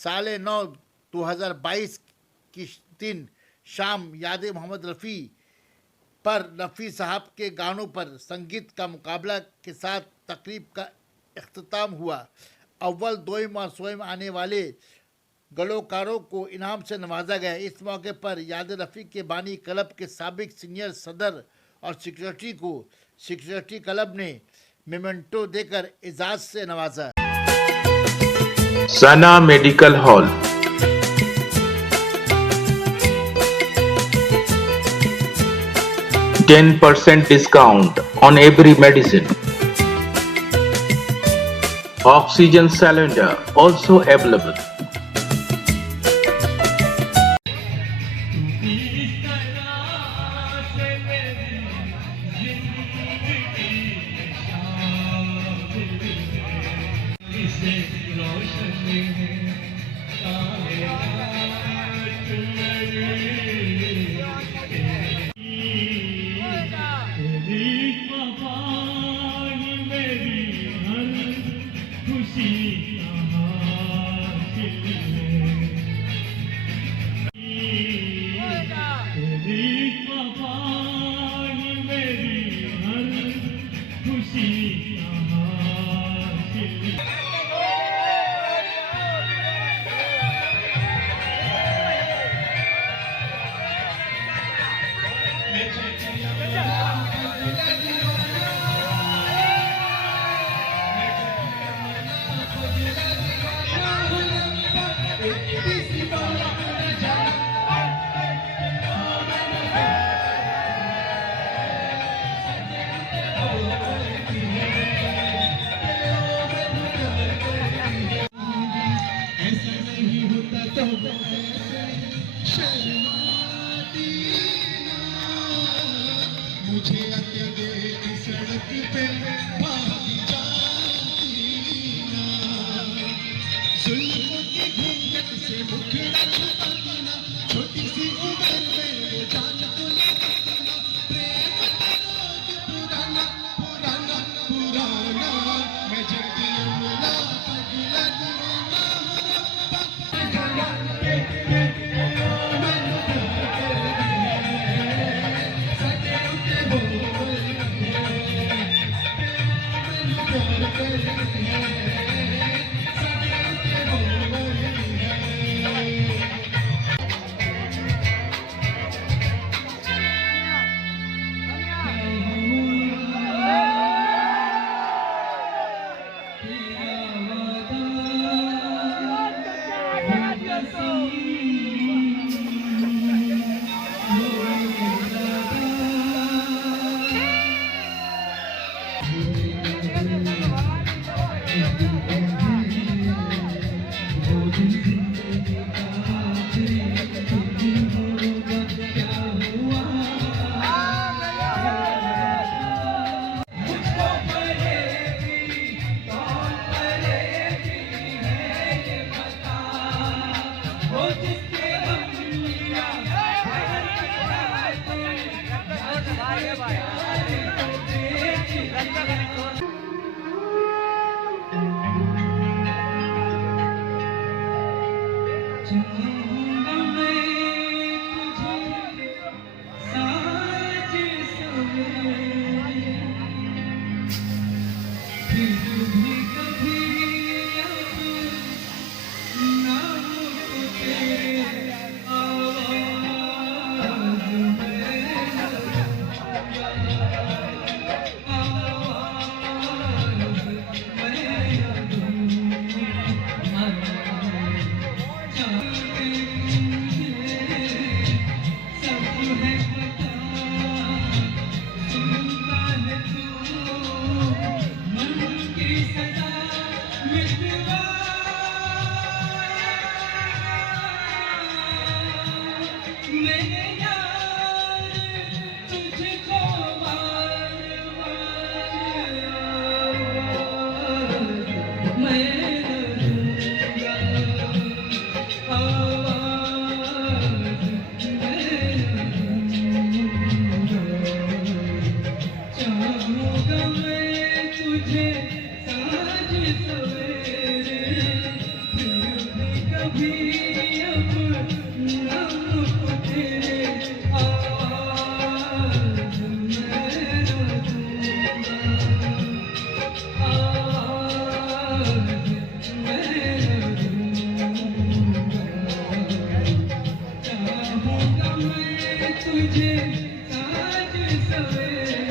9/9/2022 की दिन शाम याद मोहम्मद रफ़ी पर रफ़ी साहब के गानों पर संगीत का मुकाबला के साथ तकरीब का इख्तिताम हुआ। अव्वल, दोयम और सोयम आने वाले गलोकारों को इनाम से नवाजा गया। इस मौके पर याद रफ़ी के बानी क्लब के साबिक सीनियर सदर और सेक्रेटरी को सेक्रेटरी क्लब ने मेमेंटो देकर एजाज से नवाजा। सना medical hall 10% discount on every medicine. Oxygen cylinder also available. कभी अपना मुझे आज मैं रखूंगा, आज मैं रखूंगा। चाहूंगा मैं तुझे आज सवेरे